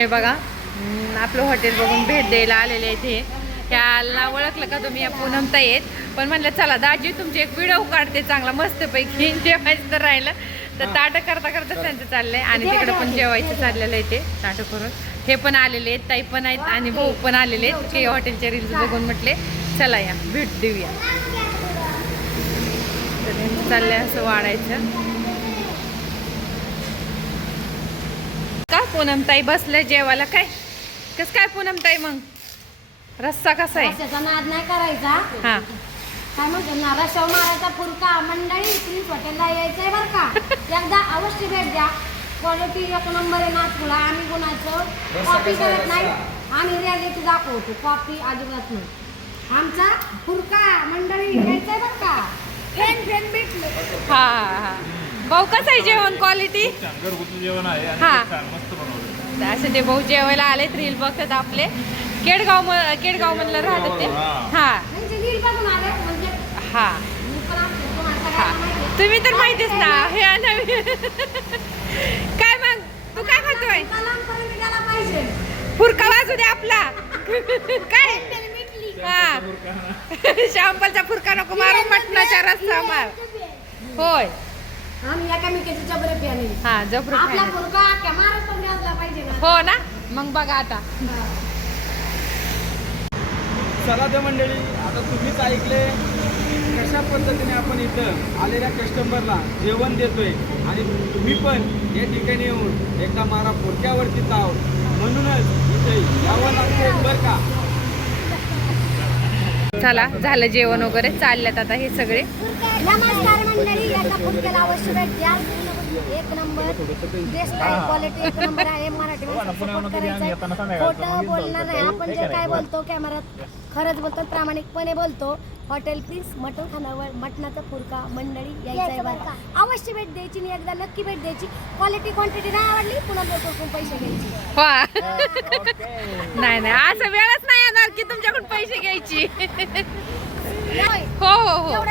हे बघा. आपलं हॉटेल बघून भेट द्यायला आलेले हे. ह्याला ओळखलं का तुम्ही? या पूनमता येत पण म्हणलं चला दाजी तुमची एक व्हिडिओ काढते चांगला मस्तपैकी जेवायचं तर राहिलं. तर ताटं करता करता त्यांचं चाललंय. आणि तिकडे पण जेवायचं चाललेलं आहे ते ताटं करून. हे पण आलेले आहेत ताई पण आहेत आणि भाऊ पण आलेले आहेत. के हॉटेलचे रील्स बघून म्हटले चला या भेट देऊया. तर चाललंय असं वाढायचं. पूनमताई बसल्या जेवायला. काय? कस काय पूनमताई मग? रस्सा कसा आहे? रस्त्याचा नाद नाही करायचा. हा. काय म्हणतो ना रस्त्यावर मारायचा फुलका मंडळी प्लीज हॉटेलला यायचंय बरं का. एकदा अवश्य भेट द्या. क्वालिटी एक नंबर आहे नागपूरला आम्ही कोणाचं कॉपी करत नाही. आम्ही रियालिटी दाखवतो. कॉपी अजिबात नाही. आमचा फुरका मंडळी यायचंय बरं का. फ्रेंड फ्रेंड भेटलं हा हा. भाऊ कसं आहे जेवण क्वालिटी घरगुती जेवण आहे आणि हा. खूप छान मस्त बनवलं. असे ते भाऊ जेवायला आलेत रील बघतात आपले. केडगाव म- केडगाव मधलं राहतात ते. हा. म्हणजे आले म्हणजे हा. हा. सगळ्यांना माहिती आहे. तुम्ही तर माहितीच ना हे नवीन काय मग? तू काय खातोय? फुरका वाजू दे आपला. काय? हा. शांपलचा फुरका नको मारू मटणाचा रस्सा मार. होय. आम्ही एकामेकीचे जबरे प्याने हा जबरू आपला खायला. फुरका अख्ख्या महाराष्ट्रात गाजला पाहिजे ना. हो ना? मग बघा आता. चला त्या मंडळी आता तुम्हीच ऐकले कशा पद्धतीने आपण इथं आलेल्या कस्टमरला जेवण देतोय आणि तुम्ही पण या ठिकाणी येऊन एकदा मारा पोरक्यावरती ताव म्हणूनच इथे यावं लागतं बरं का? चला झालं जेवण वगैरे चालल्यात आता हे सगळे. नमस्कार मंडळी अवश्य भेट द्या. एक नंबर बेस्ट क्वालिटी एक नंबर आहे. मराठी करायचं. खोटं बोलणार नाही. आपण जे काय बोलतो कॅमेरात खरंच बोलतो प्रामाणिकपणे बोलतो. हॉटेल प्लीज मटण खानावर मटणाचा फुरका मंडळी यायचं आहे बरं. का. अवश्य भेट द्यायची आणि एकदा नक्की भेट द्यायची. क्वालिटी क्वांटिटी नाही आवडली पुन्हा लोक पैसे घ्यायचे. हो नाही नाही असं वेळच नाही येणार की तुमच्याकडून पैसे घ्यायची होय. हो हो हो